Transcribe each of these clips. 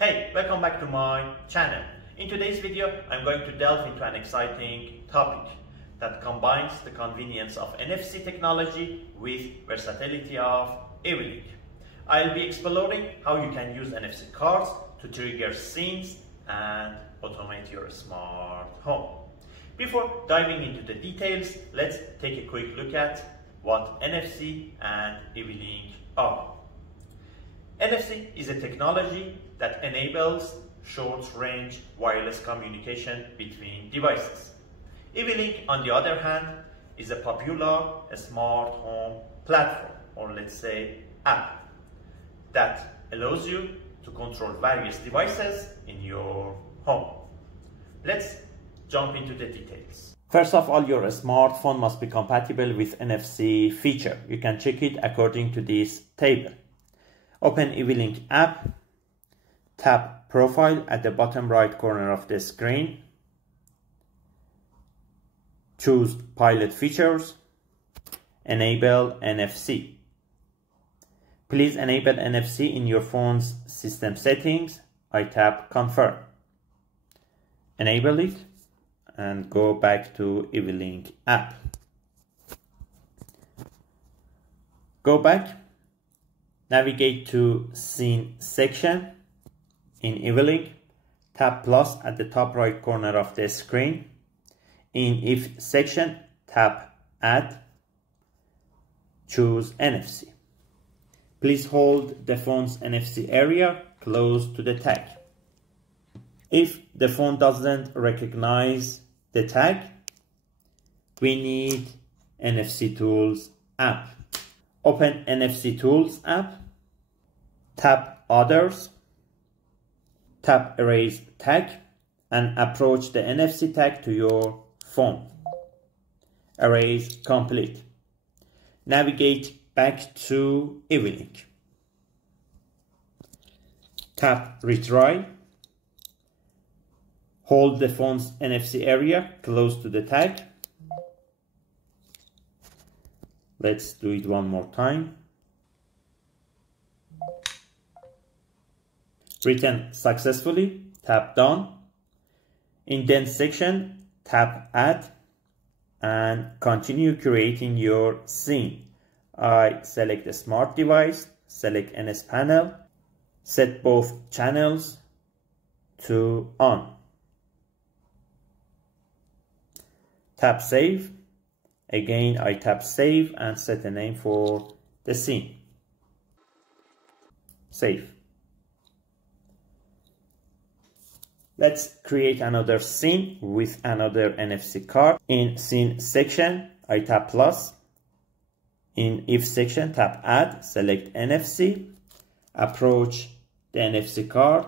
Hey, welcome back to my channel. In today's video, I'm going to delve into an exciting topic that combines the convenience of NFC technology with versatility of eWeLink. I'll be exploring how you can use NFC cards to trigger scenes and automate your smart home. Before diving into the details, let's take a quick look at what NFC and eWeLink are. NFC is a technology that enables short-range wireless communication between devices. eWeLink, on the other hand, is a popular smart home platform, or let's say app, that allows you to control various devices in your home. Let's jump into the details. First of all, your smartphone must be compatible with NFC feature. You can check it according to this table. Open eWeLink app, tap Profile at the bottom right corner of the screen. Choose Pilot Features, enable NFC. Please enable NFC in your phone's system settings. I tap Confirm. Enable it and go back to eWeLink app. Go back. Navigate to Scene section in eWeLink. Tap plus at the top right corner of the screen. In If section, tap Add. Choose NFC. Please hold the phone's NFC area close to the tag. If the phone doesn't recognize the tag, we need NFC Tools app. Open NFC Tools app, tap Others, tap Erase Tag, and approach the NFC tag to your phone. Erase complete. Navigate back to eWeLink. Tap Retry. Hold the phone's NFC area close to the tag. Let's do it one more time. Written successfully. Tap Done. Indent section, tap Add and continue creating your scene. I select a smart device, select NS panel, set both channels to on. Tap Save. Again, I tap Save and set a name for the scene. Save. Let's create another scene with another NFC card. In Scene section, I tap plus. In If section, tap Add, select NFC. Approach the NFC card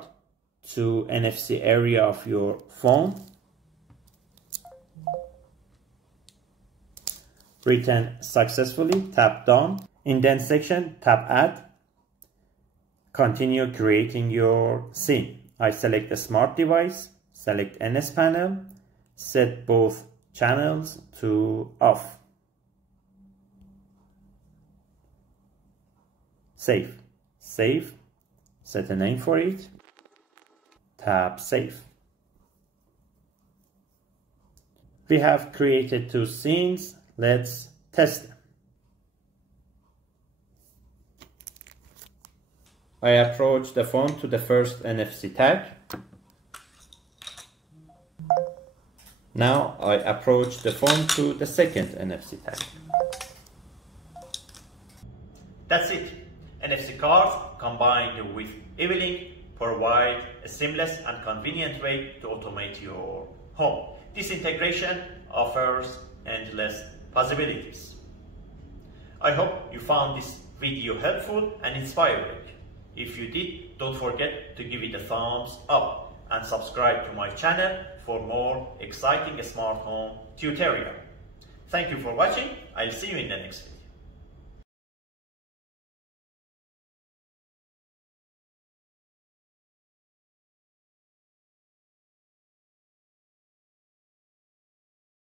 to NFC area of your phone. Written successfully, tap Done. Indent section, tap Add. Continue creating your scene. I select a smart device, select NS panel, set both channels to off. Save. Save. Set a name for it. Tap Save. We have created two scenes. Let's test them. I approach the phone to the first NFC tag. Now I approach the phone to the second NFC tag. That's it. NFC cards combined with eWeLink provide a seamless and convenient way to automate your home. This integration offers endless possibilities. I hope you found this video helpful and inspiring. If you did, don't forget to give it a thumbs up and subscribe to my channel for more exciting smart home tutorial. Thank you for watching. I'll see you in the next video.